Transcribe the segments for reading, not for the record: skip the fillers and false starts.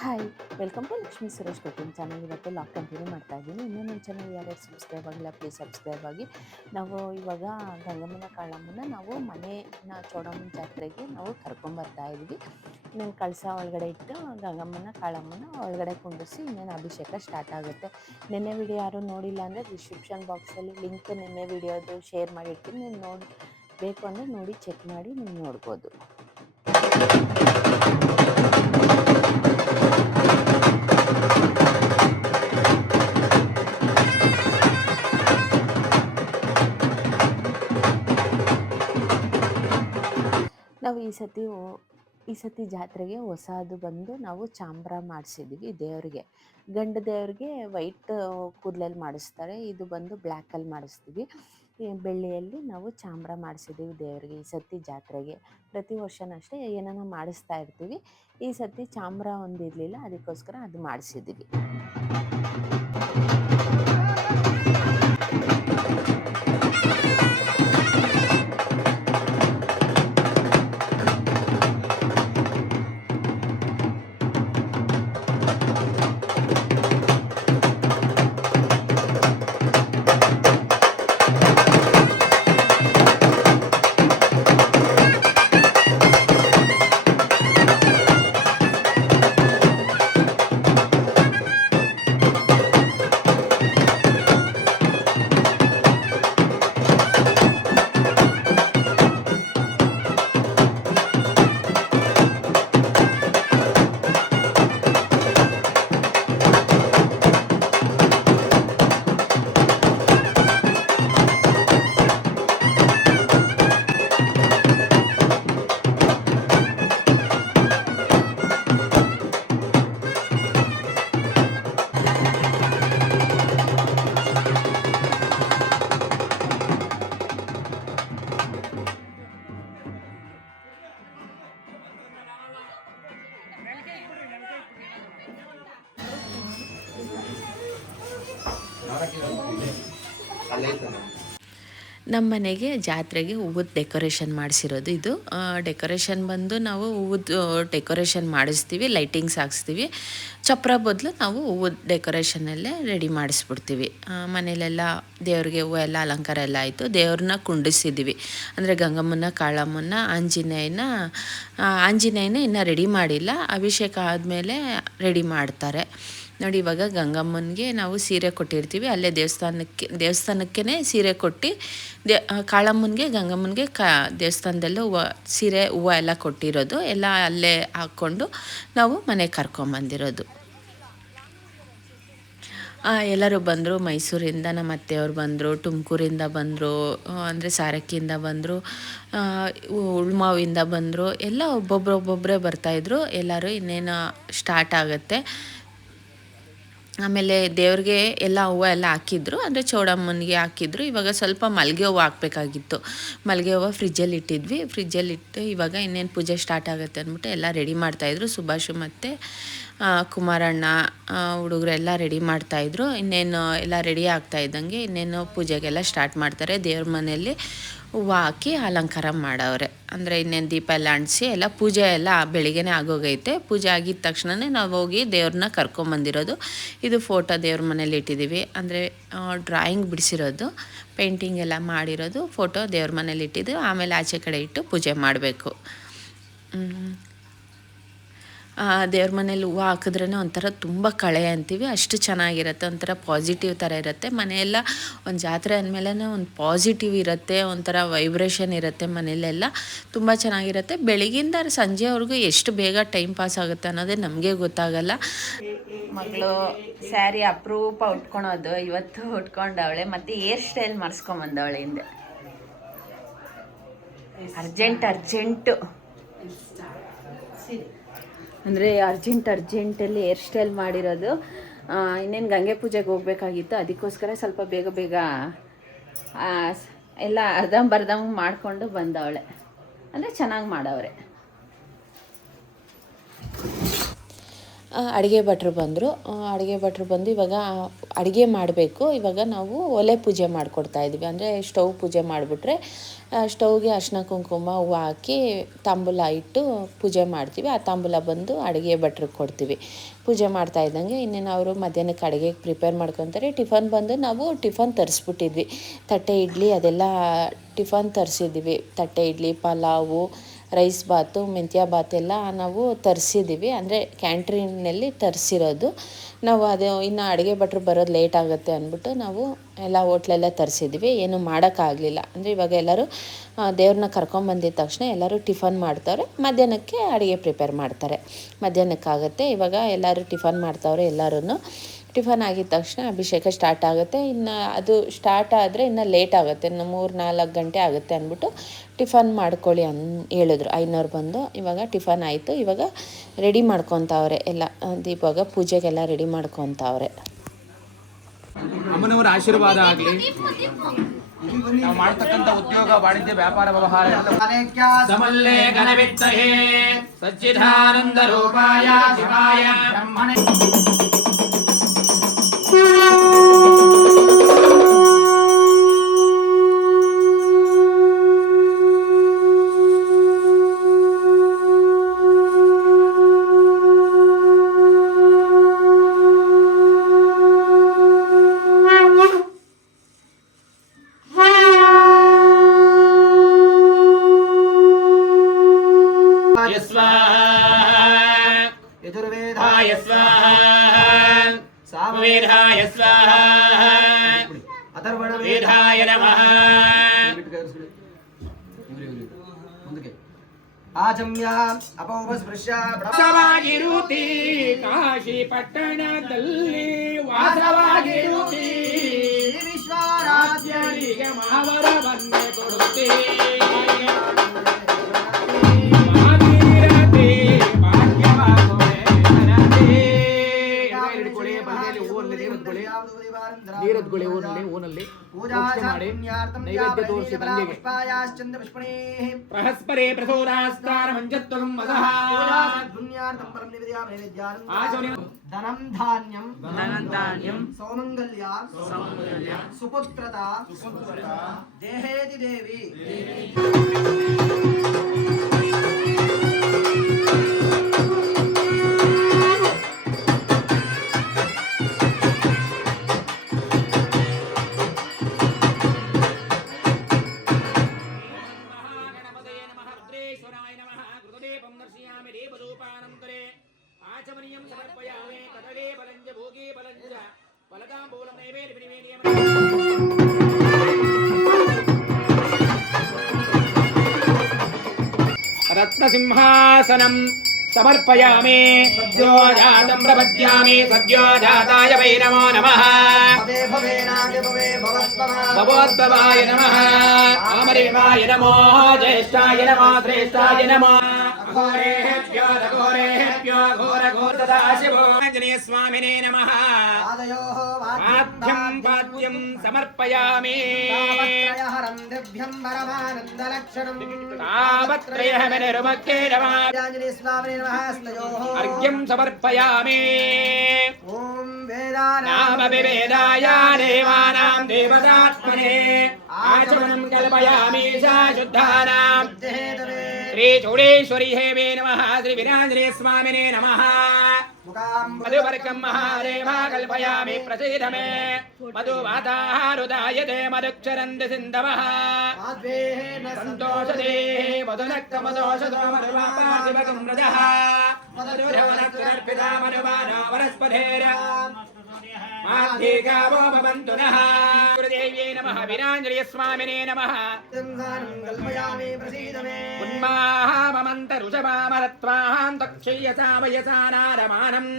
Hi, welcome to Lakshmi Suresh cooking channel. ಇವತ್ತು vlog continue ಮಾಡ್ತಾ ಇದ್ದೀನಿ. ಇನ್ನೂ ನನ್ನ ಚಾನಲ್ ಯಾರ್ಯಾರು ಸಬ್ಸ್ಕ್ರೈಬ್ ಆಗಿಲ್ಲ ಪ್ಲೀಸ್ ಸಬ್ಸ್ಕ್ರೈಬ್ ಆಗಿ. ನಾವು ಇವಾಗ ಗಂಗಮ್ಮನ ಕಾಳಮ್ಮನ ನಾವು ಮನೆಯ ಚೌಡಮ್ಮನ ಜಾತ್ರೆಗೆ ನಾವು ಕರ್ಕೊಂಬರ್ತಾ ಇದ್ವಿ. ಇನ್ನೇನು ಕಳಸ ಒಳಗಡೆ ಇಟ್ಟು ಗಂಗಮ್ಮನ ಕಾಳಮ್ಮನ ಒಳಗಡೆ ಕುಂಡಿಸಿ ಇನ್ನೇನು ಅಭಿಷೇಕ ಸ್ಟಾರ್ಟ್ ಆಗುತ್ತೆ. ನಿನ್ನೆ ವಿಡಿಯೋ ಯಾರು ನೋಡಿಲ್ಲ ಅಂದರೆ ಡಿಸ್ಕ್ರಿಪ್ಷನ್ ಬಾಕ್ಸಲ್ಲಿ ಲಿಂಕ್ ನಿನ್ನೆ ವಿಡಿಯೋದು ಶೇರ್ ಮಾಡಿರ್ತೀನಿ. ನೀವು ನೋಡಿ ಬೇಕು ಅಂದರೆ ನೋಡಿ ಚೆಕ್ ಮಾಡಿ ನೀವು ನೋಡ್ಬೋದು. ನಾವು ಈ ಸತಿ ಜಾತ್ರೆಗೆ ಹೊಸದು ಬಂದು ನಾವು ಚಾಂಬ್ರ ಮಾಡಿಸಿದ್ವಿ ದೇವರಿಗೆ. ಗಂಡು ದೇವ್ರಿಗೆ ವೈಟ್ ಕೂದಲಲ್ಲಿ ಮಾಡಿಸ್ತಾರೆ, ಇದು ಬಂದು ಬ್ಲ್ಯಾಕಲ್ಲಿ ಮಾಡಿಸ್ತೀವಿ. ಬೆಳ್ಳಿಯಲ್ಲಿ ನಾವು ಚಾಂಬ್ರ ಮಾಡಿಸಿದ್ದೀವಿ ದೇವರಿಗೆ ಈ ಸತಿ ಜಾತ್ರೆಗೆ. ಪ್ರತಿ ವರ್ಷನೂ ಅಷ್ಟೇ ಏನಾನ ಮಾಡಿಸ್ತಾ ಇರ್ತೀವಿ. ಈ ಸತಿ ಚಾಂಬ್ರ ಒಂದಿರಲಿಲ್ಲ, ಅದಕ್ಕೋಸ್ಕರ ಅದು ಮಾಡಿಸಿದ್ದೀವಿ. ನಮ್ಮ ಮನೆಗೆ ಜಾತ್ರೆಗೆ ಹೂವದ ಡೆಕೋರೇಷನ್ ಮಾಡಿಸಿರೋದು ಇದು. ಡೆಕೋರೇಷನ್ ಬಂದು ನಾವು ಹೂವದ ಡೆಕೋರೇಷನ್ ಮಾಡಿಸ್ತೀವಿ, ಲೈಟಿಂಗ್ಸ್ ಹಾಕ್ಸ್ತೀವಿ. ಚಪ್ರ ಬದಲು ನಾವು ಹೂವದ ಡೆಕೋರೇಷನಲ್ಲೇ ರೆಡಿ ಮಾಡಿಸ್ಬಿಡ್ತೀವಿ. ಮನೇಲೆಲ್ಲ ದೇವ್ರಿಗೆ ಹೂವು ಎಲ್ಲ ಅಲಂಕಾರ ಎಲ್ಲ ಆಯಿತು. ದೇವ್ರನ್ನ ಕುಂಡಿಸಿದ್ದೀವಿ, ಅಂದರೆ ಗಂಗಮ್ಮನ ಕಾಳಮ್ಮನ ಆಂಜನೇಯನ ಇನ್ನೂ ರೆಡಿ ಮಾಡಿಲ್ಲ. ಅಭಿಷೇಕ ಆದಮೇಲೆ ರೆಡಿ ಮಾಡ್ತಾರೆ ನೋಡಿ. ಇವಾಗ ಗಂಗಮ್ಮನಿಗೆ ನಾವು ಸೀರೆ ಕೊಟ್ಟಿರ್ತೀವಿ, ಅಲ್ಲೇ ದೇವಸ್ಥಾನಕ್ಕೇ ಸೀರೆ ಕೊಟ್ಟು ಕಾಳಮ್ಮನಿಗೆ ಗಂಗಮ್ಮನಿಗೆ ದೇವಸ್ಥಾನದಲ್ಲೇ ಸೀರೆ ಹೂವು ಎಲ್ಲ ಕೊಟ್ಟಿರೋದು ಎಲ್ಲ ಅಲ್ಲೇ ಹಾಕ್ಕೊಂಡು ನಾವು ಮನೆಗೆ ಕರ್ಕೊಂಬಂದಿರೋದು. ಎಲ್ಲರೂ ಬಂದರು. ಮೈಸೂರಿಂದ ನಮ್ಮ ಅತ್ತೆಯವ್ರು ಬಂದರು, ತುಮಕೂರಿಂದ ಬಂದರು, ಅಂದರೆ ಸಾರಕ್ಕಿಯಿಂದ ಬಂದರು, ಉಳ್ಮಾವಿಂದ ಬಂದರು. ಎಲ್ಲ ಒಬ್ಬೊಬ್ಬರೇ ಬರ್ತಾಯಿದ್ರು. ಎಲ್ಲರೂ ಇನ್ನೇನು ಸ್ಟಾರ್ಟ್ ಆಗುತ್ತೆ. ಆಮೇಲೆ ದೇವ್ರಿಗೆ ಎಲ್ಲ ಹೂವು ಎಲ್ಲ ಹಾಕಿದ್ರು, ಅಂದರೆ ಚೌಡಮ್ಮನಿಗೆ ಹಾಕಿದ್ರು. ಇವಾಗ ಸ್ವಲ್ಪ ಮಲ್ಲಿಗೆ ಹೂವು ಹಾಕಬೇಕಾಗಿತ್ತು. ಮಲ್ಲಿಗೆ ಹೂವು ಫ್ರಿಜ್ಜಲ್ಲಿ ಇಟ್ಟು ಇವಾಗ ಇನ್ನೇನು ಪೂಜೆ ಸ್ಟಾರ್ಟ್ ಆಗುತ್ತೆ ಅಂದ್ಬಿಟ್ಟು ಎಲ್ಲ ರೆಡಿ ಮಾಡ್ತಾಯಿದ್ರು. ಸುಭಾಷು ಮತ್ತು ಕುಮಾರಣ್ಣ ಹುಡುಗರೆಲ್ಲ ರೆಡಿ ಮಾಡ್ತಾಯಿದ್ರು. ಇನ್ನೇನು ಎಲ್ಲ ರೆಡಿ ಆಗ್ತಾಯಿದ್ದಂಗೆ ಇನ್ನೇನು ಪೂಜೆಗೆಲ್ಲ ಸ್ಟಾರ್ಟ್ ಮಾಡ್ತಾರೆ. ದೇವ್ರ ಮನೆಯಲ್ಲಿ ಹೂವು ಹಾಕಿ ಅಲಂಕಾರ ಮಾಡವ್ರೆ. ಅಂದರೆ ಇನ್ನೇನು ದೀಪ ಎಲ್ಲ ಅಂಟಿಸಿ ಎಲ್ಲ ಪೂಜೆ ಎಲ್ಲ ಬೆಳಿಗ್ಗೆನೇ ಆಗೋಗೈತೆ. ಪೂಜೆ ಆಗಿದ ತಕ್ಷಣವೇ ನಾವು ಹೋಗಿ ದೇವ್ರನ್ನ ಕರ್ಕೊಂಬಂದಿರೋದು. ಇದು ಫೋಟೋ ದೇವ್ರ ಮನೇಲಿ ಇಟ್ಟಿದ್ದೀವಿ, ಅಂದರೆ ಡ್ರಾಯಿಂಗ್ ಬಿಡಿಸಿರೋದು, ಪೇಂಟಿಂಗ್ ಎಲ್ಲ ಮಾಡಿರೋದು ಫೋಟೋ ದೇವ್ರ ಮನೇಲಿ ಇಟ್ಟಿದ್ದೀವಿ. ಆಮೇಲೆ ಆಚೆ ಕಡೆ ಇಟ್ಟು ಪೂಜೆ ಮಾಡಬೇಕು. ದೇವ್ರ ಮನೇಲಿ ಹೂವು ಹಾಕಿದ್ರೇ ಒಂಥರ ತುಂಬ ಕಳೆ ಅಂತೀವಿ, ಅಷ್ಟು ಚೆನ್ನಾಗಿರುತ್ತೆ. ಒಂಥರ ಪಾಸಿಟಿವ್ ಥರ ಇರುತ್ತೆ ಮನೆಯೆಲ್ಲ. ಒಂದು ಜಾತ್ರೆ ಅಂದಮೇಲೆ ಒಂದು ಪಾಸಿಟಿವ್ ಇರುತ್ತೆ, ಒಂಥರ ವೈಬ್ರೇಷನ್ ಇರುತ್ತೆ ಮನೆಯಲ್ಲೆಲ್ಲ, ತುಂಬ ಚೆನ್ನಾಗಿರುತ್ತೆ. ಬೆಳಗಿಂದ ಸಂಜೆವರೆಗೂ ಎಷ್ಟು ಬೇಗ ಟೈಮ್ ಪಾಸ್ ಆಗುತ್ತೆ ಅನ್ನೋದೇ ನಮಗೆ ಗೊತ್ತಾಗಲ್ಲ. ಮಗಳು ಸ್ಯಾರಿ ಅಪರೂಪ ಉಟ್ಕೊಳೋದು ಇವತ್ತು ಉಟ್ಕೊಂಡವಳೆ, ಮತ್ತು ಹೇರ್ ಸ್ಟೈಲ್ ಮಾಡಿಸ್ಕೊಂಬಂದವಳೆ ಹಿಂದೆ. ಅರ್ಜೆಂಟು ಅಂದರೆ ಅರ್ಜೆಂಟಲ್ಲಿ ಹೇರ್ ಸ್ಟೈಲ್ ಮಾಡಿರೋದು. ಇನ್ನೇನು ಗಂಗೆ ಪೂಜೆಗೆ ಹೋಗ್ಬೇಕಾಗಿತ್ತು, ಅದಕ್ಕೋಸ್ಕರ ಸ್ವಲ್ಪ ಬೇಗ ಎಲ್ಲ ಅರ್ಧಂಬರ್ಧಂಗೆ ಮಾಡಿಕೊಂಡು ಬಂದವಳೆ. ಅಂದರೆ ಚೆನ್ನಾಗಿ ಮಾಡವ್ರೆ. ಅಡುಗೆ ಭಟ್ರು ಬಂದರು. ಅಡುಗೆ ಭಟ್ರು ಬಂದು ಇವಾಗ ಅಡುಗೆ ಮಾಡಬೇಕು. ಇವಾಗ ನಾವು ಒಲೆ ಪೂಜೆ ಮಾಡಿಕೊಡ್ತಾಯಿದ್ವಿ. ಅಂದರೆ ಸ್ಟವ್ ಪೂಜೆ ಮಾಡಿಬಿಟ್ರೆ ಸ್ಟವ್ಗೆ ಅರಿಶಿನ ಕುಂಕುಮ ಹೂವು ಹಾಕಿ ತಾಂಬೂಲ ಇಟ್ಟು ಪೂಜೆ ಮಾಡ್ತೀವಿ. ಆ ತಾಂಬೂಲ ಬಂದು ಅಡುಗೆ ಭಟ್ರಿಗೆ ಕೊಡ್ತೀವಿ. ಪೂಜೆ ಮಾಡ್ತಾ ಇದ್ದಂಗೆ ಇನ್ನೇನು ಅವರು ಮಧ್ಯಾಹ್ನಕ್ಕೆ ಅಡುಗೆಗೆ ಪ್ರಿಪೇರ್ ಮಾಡ್ಕೊತಾರೆ. ಟಿಫನ್ ಬಂದು ನಾವು ಟಿಫನ್ ತರಿಸ್ಬಿಟ್ಟಿದ್ವಿ. ತಟ್ಟೆ ಇಡ್ಲಿ ಅದೆಲ್ಲ ಟಿಫನ್ ತರಿಸಿದ್ವಿ. ತಟ್ಟೆ ಇಡ್ಲಿ, ಪಲಾವು, ರೈಸ್ ಬಾತು, ಮೆಂತ್ಯ ಬಾತೆಲ್ಲ ನಾವು ತರಿಸಿದ್ದೀವಿ. ಅಂದರೆ ಕ್ಯಾಂಟ್ರೀನಲ್ಲಿ ತರಿಸಿರೋದು. ನಾವು ಅದು ಇನ್ನು ಅಡುಗೆ ಭಟ್ರು ಬರೋದು ಲೇಟ್ ಆಗುತ್ತೆ ಅಂದ್ಬಿಟ್ಟು ನಾವು ಎಲ್ಲ ಹೋಟ್ಲೆಲ್ಲ ತರಿಸಿದ್ವಿ. ಏನು ಮಾಡೋಕ್ಕಾಗಲಿಲ್ಲ. ಅಂದರೆ ಇವಾಗ ಎಲ್ಲರೂ ದೇವ್ರನ್ನ ಕರ್ಕೊಂಬಂದಿದ ತಕ್ಷಣ ಎಲ್ಲರೂ ಟಿಫನ್ ಮಾಡ್ತಾರೆ. ಮಧ್ಯಾಹ್ನಕ್ಕೆ ಅಡುಗೆ ಪ್ರಿಪೇರ್ ಮಾಡ್ತಾರೆ. ಮಧ್ಯಾಹ್ನಕ್ಕಾಗುತ್ತೆ. ಇವಾಗ ಎಲ್ಲರೂ ಟಿಫನ್ ಮಾಡ್ತಾವ್ರೆ. ಎಲ್ಲರೂ ಟಿಫನ್ ಆಗಿದ ತಕ್ಷಣ ಅಭಿಷೇಕ ಸ್ಟಾರ್ಟ್ ಆಗುತ್ತೆ. ಇನ್ನು ಅದು ಸ್ಟಾರ್ಟ್ ಆದರೆ ಇನ್ನು ಲೇಟ್ ಆಗುತ್ತೆ, ಇನ್ನು 3-4 ಗಂಟೆ ಆಗುತ್ತೆ ಅಂದ್ಬಿಟ್ಟು ಟಿಫನ್ ಮಾಡ್ಕೊಳ್ಳಿ ಹೇಳಿದ್ರು. ಐನೋರು ಬಂದು ಇವಾಗ ಟಿಫನ್ ಆಯಿತು. ಇವಾಗ ರೆಡಿ ಮಾಡ್ಕೊತಾವ್ರೆ ಎಲ್ಲ. ಇವಾಗ ಪೂಜೆಗೆಲ್ಲ ರೆಡಿ ಮಾಡ್ಕೊತಾವ್ರೆ. ಅಮ್ಮನವರ ಆಶೀರ್ವಾದ ಆಗಲಿ. ನಾವು ಮಾಡ್ತಕ್ಕಂಥ ಉದ್ಯೋಗ, ವಾಣಿಜ್ಯ, ವ್ಯಾಪಾರ, ವ್ಯವಹಾರ ಸಮಲ್ಲೇ ಗಣವಿತ್ತಹೇ ಸಚ್ಚಿದಾನಂದ ರೂಪಾಯ ಶಿವಾಯ ಬ್ರಹ್ಮಣೇ यजुर्वेदाय स्वाहा सामवेदाय स्वाहा अथर्वणवेदाय नमः आचम्य अपोपस्पृश्य वासವಾಗಿರುತ್ತಿ ಕಾಶಿ ಪಟ್ಟಣದಲ್ಲಿ ವಾಸವಾಗಿರುತ್ತಿ ವಿಶ್ವರಾಜ್ಯರಿಗೆ ಮಹಾವರವನ್ನೇ ಕೊಡುತ್ತಿ ನೀರದ್ಗೊಳೆ ಊನಲ್ಲಿ ಪೂಜೆ ಮಾಡಿ ನೈವೇದ್ಯ ತೋರಿಸಿ ತಂದೆಗೆ ಪ್ರಹಸ್ಪರೇ ಪ್ರಸೋದಾಸ್ತಾರ ಮಂಜತ್ವಂ ವದಃ ಧನಂ ಧಾನ್ಯಂ ಸೌಮಂಗಲ್ಯ ಸುಪುತ್ರತ ದೇಹೇತಿ ದೇವಿ आचमनीयं समर्पयामि कदवे बलञ्च भोगे बलञ्च फलताम्बूलं नैवेद्यं रत्नसिंहासनं समर्पयामि सद्यो जातं प्रपद्यामि सद्यो जाताय वै नमो नमः भवोद्भवाय नमः आमरेवाय नमो ज्येष्ठाय नमः श्रेष्ठाय नमः घोरेभ्यो घोरेभ्यो घोरघोरदाशिवो आञ्जनेय स्वामिने नमः पाद्यं पाद्यं समर्पयामि तावत्रयः विनिर्मक्के नमः आञ्जनेय स्वामिने नमः अर्घ्यं समर्पयामि ॐ वेदानां वेदाय देवानां देवतात्मने आचमनं कल्पयामि शुद्धानां श्री चौडेश्वरी हेमे नमः श्री वीरांजनेय स्वामिने नमः मधुवर्कं महादेवा कल्पयामि प्रसीद मे मधुवातारुदायते मधुक्षरन्ति सिन्धवः सन्तोषदे मधुनक्तमदोषदो मधुवापार्थिवकं व्रजः मधुरवनक्षरर्पिता मधुवानो वनस्पतेर माध्येगावो भवन्तु नः गुरुदेव्यै नमः वीरांजनेय स्वामिने नमः उन्माहामन्तरुषभामरत्वान्तक्षय्यसा वयसा नारमानम्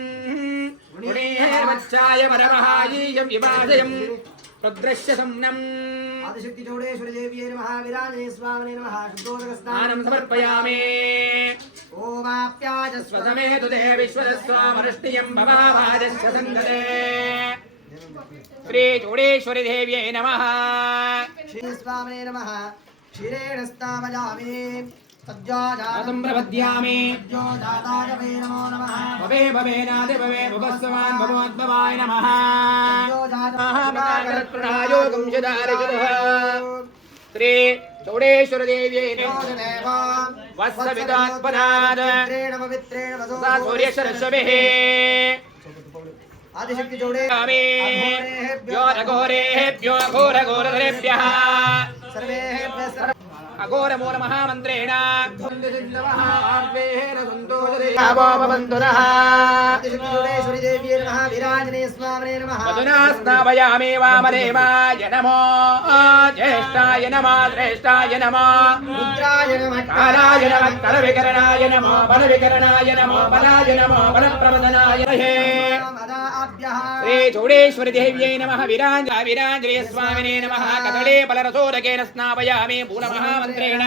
गुणेर्वच्चाय वरमहायीयं विभाजयम् रुद्रस्य सम्नम् आदिशक्ति चौडेश्वरी देव्यै नमः वीरांजनेय स्वामिने नमः शुद्धोदकस्नानं समर्पयामि ओमाप्याज स्वसमेतु ते विश्वदस्वामरुष्टियं भवावाजस्य सङ्गते श्री चौडेश्वरी देव्यै नमः श्री स्वामिने नमः क्षीरेण स्नामयामि सद्योजातं प्रपद्यामि सद्योजाताय वै नमो नमः भवे भवेनादि भवे भवस्वान् भवोद्भवाय नमः महामकाकरत्प्रणायोगं शिदारिजुः श्री चौडेश्वर देव्यै वत्सविदात्पदात् सूर्यशरस्वभिः आदिशक्ति जोड़े घोरेभ्यो घोरघोरधरेभ्यः सर्वेभ्यः अघोर मूल महामन्त्रेण आदिशक्ति जोड़ेश्वरी देवी नमः वीरांजनेय स्वामिने नमः मधुना स्नापयामि वामदेवाय नमो ज्येष्ठाय नमः श्रेष्ठाय नमः रुद्राय नमः कालाय नमः कलविकरणाय नमो बलविकरणाय नमो बलाय नमो बलप्रवदनाय नमः श्री चौडेश्वरी देव्यै नमः वीरांजनेय स्वामिने नमः कदळे बलरसोदकेन स्नापयामि मूलमहामन्त्रेण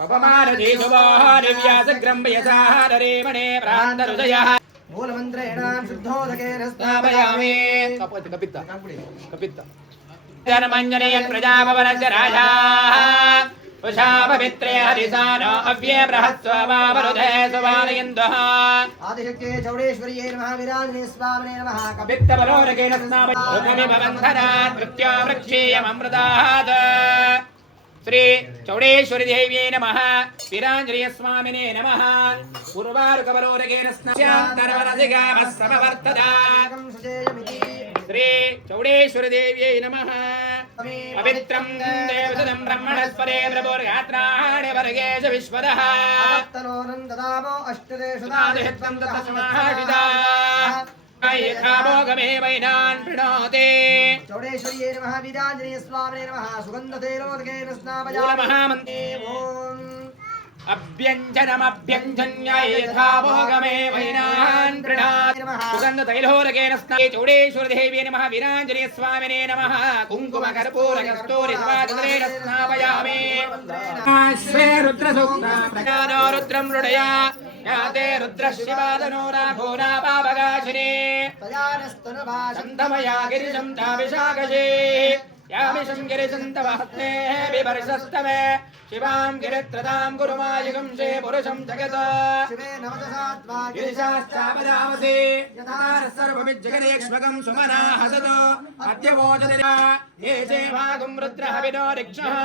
पवमानजे सुवाहारव्यासग्रम्भयसाहारे मणे प्रान्तरुदयः मूलमन्त्रेण शुद्धोदकेन स्नापयामि कपित्त धर्मञ्जनयन् प्रजापवनस्य राजाः उषा पवित्रे हरिसानो अव्ये बृहत्स्वमावरुधे सुवारयन्दः आदिशक्ति चौडेश्वर्यै नमः वीरांजनेय स्वामिने नमः कपित्तबलोरकेन स्नापयामि भवन्धनात् मृत्यामृक्षीयममृतात् श्री चौडेश्वरी देव्यै नमः वीरांजनेय स्वामिने नमः पूर्वारुकबलोरकेन स्नापयामि समवर्तदा श्री चौडेश्वरी देव्यै नमः पवित्रं देवसुतं ब्रह्मणस्परे प्रभुर्गात्राणि वर्गेश विश्वदः तनोनन्ददामो अष्टदेषु सुदादिहितं तस्माहिताः यथा भोगमे वैनान् प्रणोते चौडेश्वर्यै नमः वीरांजनेय स्वामिने नमः सुगन्धतैलोदकेन स्नापयामि मूलमहामन्त्रे ओम अभ्यञ्जनमभ्यञ्जन्य यथा भोगमे वैनान् प्रणोते सुगन्धतैलोदकेन स्नापयामि चौडेश्वरी देव्यै नमः वीरांजनेय स्वामिने नमः कुङ्कुमकर्पूरकस्तूरिवादनेन स्नापयामि श्री रुद्रसूक्तं रुद्रं मृडया याते रुद्रशिवादनो राघोना पापगाशिने चन्दमया गिरिशं चाभिषाकशे यामिषं गिरिशं तव हस्ते बिभर्षस्तमे शिवां गिरित्रतां गुरुमायुगं शे पुरुषं जगत गिरिशाश्चापदामसे यथा सर्वविज्जगदेक्ष्मकं सुमना हसतो अद्यवोचदिना ये चे भागं रुद्रः विनो ऋक्षः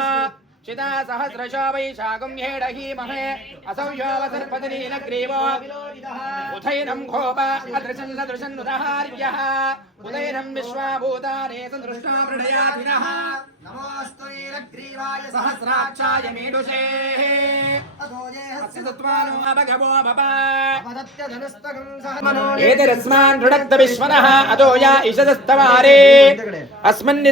शिता सहस्रशो वैशाखं हेडहीमहे असौ योऽवसर्पतिनीलग्रीवो उथैनं घोप अदृशं सदृशन्नुदहार्यः उदैनं विश्वाभूतानि सदृष्टा प्रणयाधिनः नमोऽस्तु नीलग्रीवाय सहस्राक्षाय मीडुषे अस्य तत्त्वानो भगवो भव धनुस्तकं सह एतदस्मान् रुडक्त विश्वनः अतो या ईशदस्तवारे अस्मन्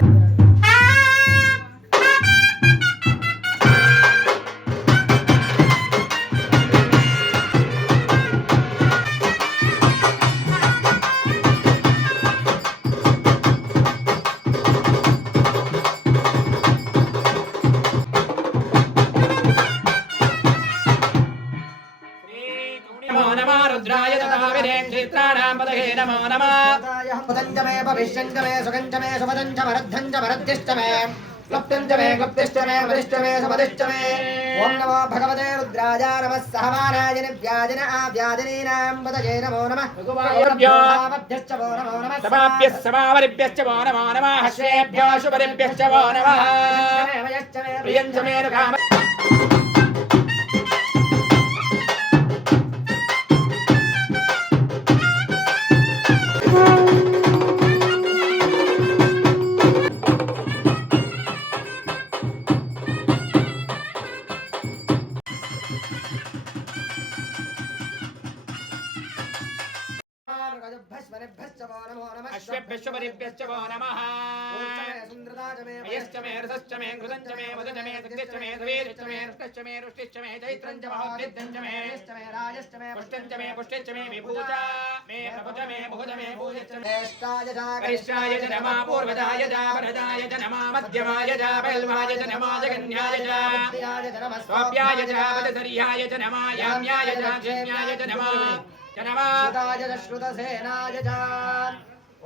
रुद्राय तथा वीरेन्द्रित्राणां पदहे नमो नमः पतञ्जमे भविष्यञ्जमे सुगञ्जमे सुपदञ्जमरद्धञ्ज भरद्यश्चमे क्लप्तञ्जमे क्लप्तिश्चमे वरिष्ठमे समदिश्चमे ॐ नमो भगवते रुद्राय नमः सहमानाय व्याजन आव्याजनीनां पदये नमो नमः भगवद्भ्योऽभ्यश्च वो नमो नमः समाप्यः समावरिभ्यश्च वो नमो नमः हर्षेभ्यो शुभरिभ्यश्च वो नमः प्रियञ्च मे रुकाम अश्वेभ्यश्च परिभ्यश्च वो नमः यश्च मे रसश्च मे घृतञ्च मे मधुच मे सख्यश्च मे सवेदश्च मे रुष्टश्च मे रुष्टिश्च मे चैत्रञ्च महोद्भिद्यञ्च मे पुष्टञ्च मे पुष्टिश्च मे विभूता मे प्रभुज मे भुज मे भूयश्च मे करिष्ठाय च नमः पूर्वजाय च वरदाय च नमः मध्यमाय च बलवाय च नमः जगन्याय च स्वाप्याय च वदधर्याय च नमः याम्याय च क्षेम्याय च नमः श्रुतसेनाय च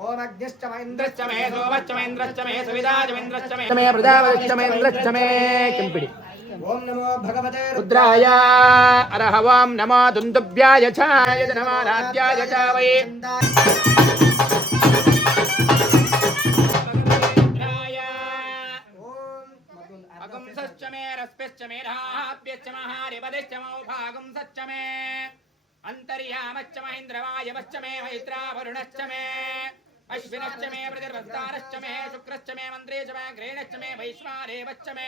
ओम अग्निश्च इंद्रश्च मे सोमश्च मे इंद्रश्च मे सुविदाश्च मे इंद्रश्च मे प्रजापतिश्च मे इंद्रश्च मे किंपिडी ఓం నమో భగవతే रुद्राय अरहवां नमो दुन्दुभ्याय च नमो नाद्याय च वै अगं सच्च मे रस्पिश्च मे राप्यश्च महारिपदिश्च मौभागं सच्च मे अन्तर्यामश्च महेन्द्रवायवश्च मे मैत्रावरुणश्च मे अश्विनश्च मे प्रतिर्वस्तारश्च मे शुक्रश्च मे मन्त्रे च मे ग्रहणश्च मे वैश्वारेवश्च मे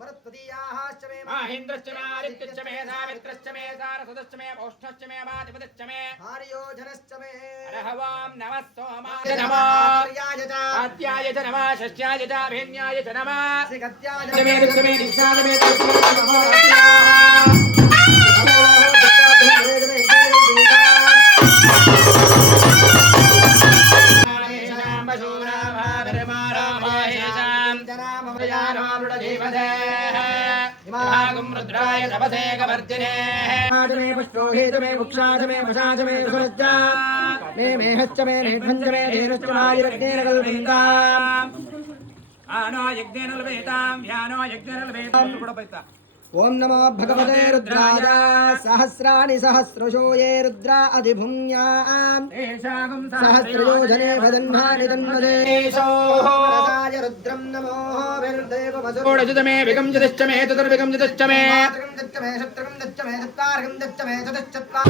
मरुत्पदीयाश्च मे माहेन्द्रश्च मे आदित्यश्च मे सावित्रश्च मे सारस्वतश्च मे पौष्ठश्च मे वादिपतिश्च मे आर्योधनश्च मे अरहवां नमः सोमाय नमः आद्याय च नमः षष्ट्याय च भेन्याय च नमः श्रीगत्याय मे मे दीक्षाय मे रुद्राय तपसे कवर्तिने मे पुष्पोहेत मे वृक्षाच मे वशाच मे सुरज्जा मे मेहश्च मे मेघञ्च मे धेनुश्च मायुरग्नेन कल्पन्ताम् आनो यज्ञेन लभेतां व्यानो यज्ञेन लभेतां सुपडपैता ओम नमो भगवते रुद्राय सहस्राणि सहस्रशो ये रुद्रा अधिभुम्याम् सहस्रयोजने भदन्नानि तन्मदे रसाय रुद्रं नमो विर्देववसु षोडशतमे विगंजतिश्च मे चतुर्विगंजतिश्च मे दच्च मे शत्रगं दच्च मे चत्वारगं दच्च मे चतुश्चत्वा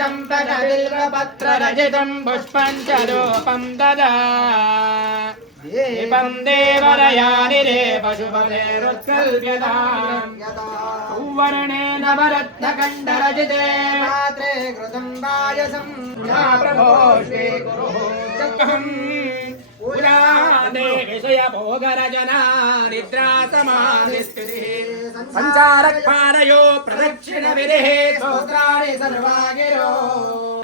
चम्पकबिल्वपत्ररचितं पुष्पं च रूपं ददा दीपं देवरयानिरे पशुपतेरुत्कल्प्यताम् सुवर्णेन वरत्नकण्डरचिते मात्रे कृतं वायसं प्रभो श्रीगुरुः पुराणे विषयभोगरजना निद्रासमाधिस्थितिः सञ्चारक्पालयो प्रदक्षिणविधिः स्तोत्राणि सर्वागिरो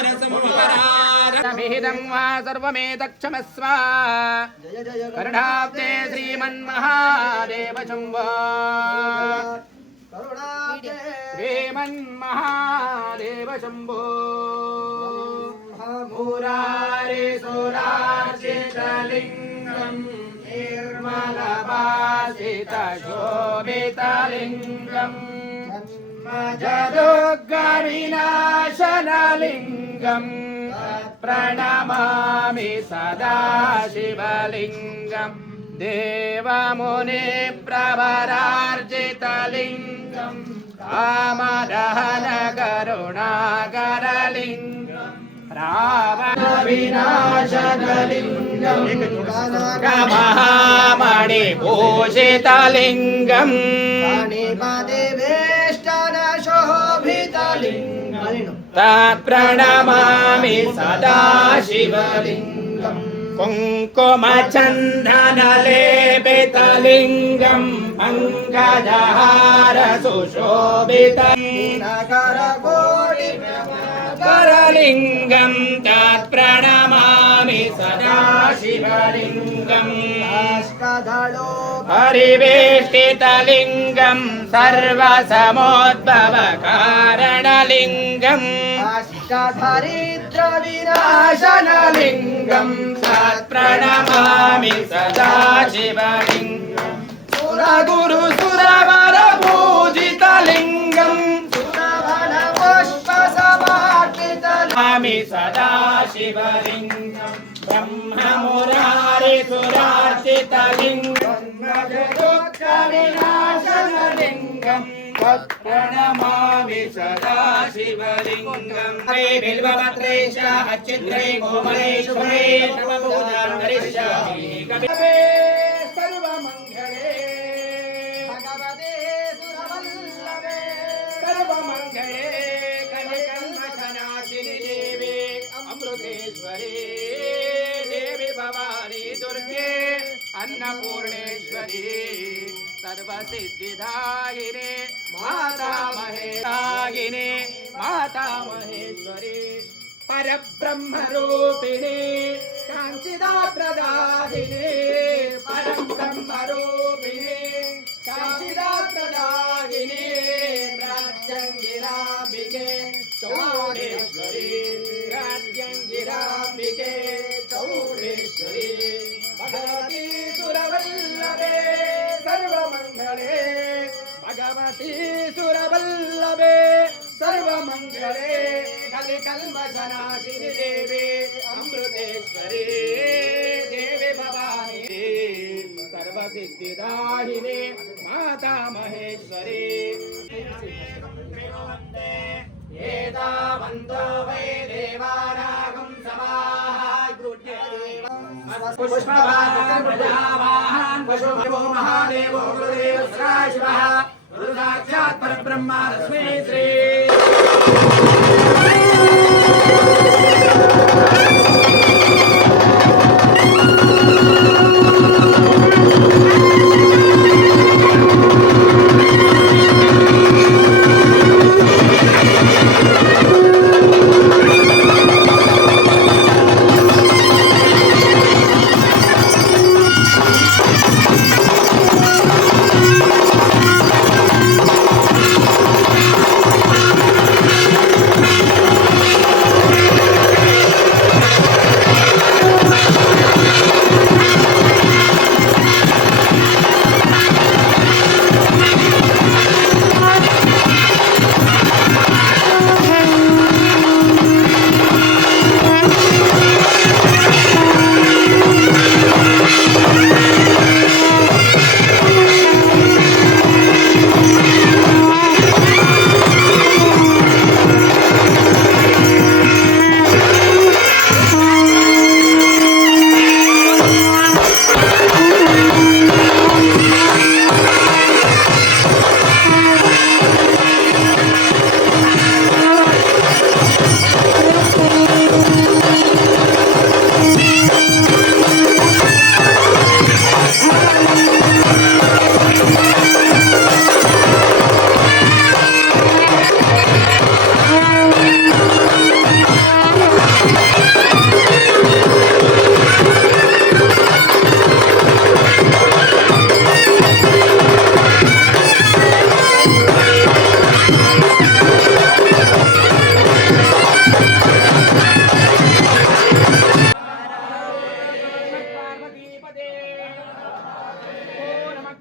रसमुपरारमिहितं वा सर्वमेतक्षमस्व कर्णाब्दे श्रीमन्महादेव शम्भो श्रीमन्महादेव शम्भो मुरारे सुरार्चितलिङ्गं निर्मलभासितशोभितलिङ्गं जदुग्गविनाशनलिङ्गं प्रणमामि सदा शिवलिङ्गं देवमुनिप्रवरार्जितलिङ्गं कामदहनकरुणाकरलिङ्गं रावणविनाशनलिङ्गं महामणिभूषितलिङ्गं तत्प्रणमामि सदा शिवलिङ्गं कुङ्कुमचन्दनलेपितलिङ्गं पङ्कजहारसुशोभितलिङ्गं तत्प्रणमामि सदा शिवलिङ्गम् परिवेष्टितलिङ्गं सर्वसमोद्भवकारणलिङ्गम् अष्टधरिद्रविनाशनलिङ्गं तत्प्रणमामि सदा शिवलिङ्गं सुरगुरुसुरवरपूजितलिङ्गं सुरवनपुष्पसमार्पितलिङ्गं सदा शिवलिङ्गं ब्रह्ममुरारिसुरार्चितलिङ्गं जगदुःखविनाशनलिङ्गं तत्प्रणमामि सदा शिवलिङ्गं हे बिल्वपत्रेश अच्छिद्रे कोमले शुभे सर्वभूतां करिष्यामि कविते सर्वमङ्गले भगवते सुरवल्लभे सर्वमङ्गले कलिकल्मषनाशिनि देवी अमृतेश्वरी देवी भवानी दुर्गे अन्नपूर्णेश्वरी सर्वसिद्धिदायिने माता महेशायिने माता महेश्वरी परब्रह्मरूपिणे काञ्चिदात्रदायिने परब्रह्मरूपिणे काञ्चिदात्रदायिने राज्यङ्गिराम्बिके चौडेश्वरी राज्यङ्गिराम्बिके चौडेश्वरी भगवती सुरवल्लभे सर्वमङ्गले भगवती सुरवल्लभे सर्वमङ्गले कलिकल्मषनाशिनि देवे अमृतेश्वरी देवी भवानी सर्वसिद्धिदाहिने माता महेश्वरी एतावन्तो वै देवानागं समाः पुष्पवान् पशुभो महादेवो गुरुदेवः शिवः गुरुसाक्षात् परब्रह्मा तस्मै श्री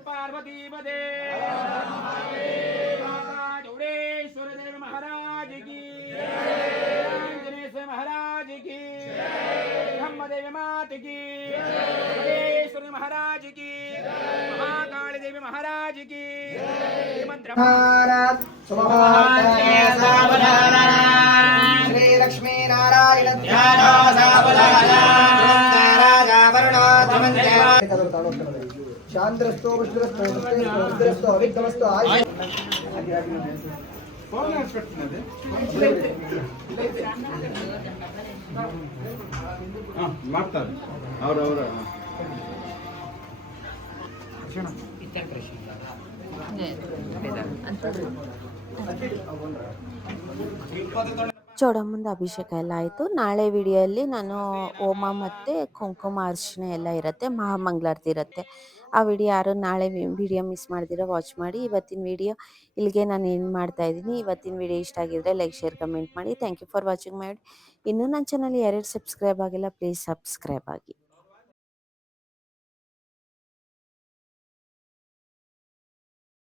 पार्वतीपदे माता चौडेश्वर देव महाराज की आंजनेय महाराज की ब्रह्मदेव मात की चौडेश्वर महाराज की महाकाली देवी महाराज की श्री लक्ष्मी नारायण शांतरस्तो विष्णुरस्तो अविघ्नमस्तो ಮಾಡ್ತಾರೆ ಅವ್ರವ್ರ ಚೌಡಮ್ಮಂದು ಅಭಿಷೇಕ ಎಲ್ಲ ಆಯಿತು. ನಾಳೆ ವಿಡಿಯೋಲ್ಲಿ ನಾನು ಹೋಮ ಮತ್ತು ಕುಂಕುಮ ಅರ್ಶಿನ ಎಲ್ಲ ಇರುತ್ತೆ, ಮಹಾಮಂಗಳಾರತಿ ಇರುತ್ತೆ. ಆ ವಿಡಿಯೋ ಯಾರು ನಾಳೆ ವಿಡಿಯೋ ಮಿಸ್ ಮಾಡ್ದಿರೋ ವಾಚ್ ಮಾಡಿ. ಇವತ್ತಿನ ವಿಡಿಯೋ ಇಲ್ಲಿಗೆ ನಾನು ಏನು ಮಾಡ್ತಾ ಇದ್ದೀನಿ. ಇವತ್ತಿನ ವಿಡಿಯೋ ಇಷ್ಟ ಆಗಿದ್ರೆ ಲೈಕ್ ಶೇರ್ ಕಮೆಂಟ್ ಮಾಡಿ. Thank you for watching my video. ಇನ್ನೂ ನನ್ನ ಚಾನಲ್ ಯಾರ್ಯಾರು ಸಬ್ಸ್ಕ್ರೈಬ್ ಆಗಿಲ್ಲ ಪ್ಲೀಸ್ ಸಬ್ಸ್ಕ್ರೈಬ್ ಆಗಿ.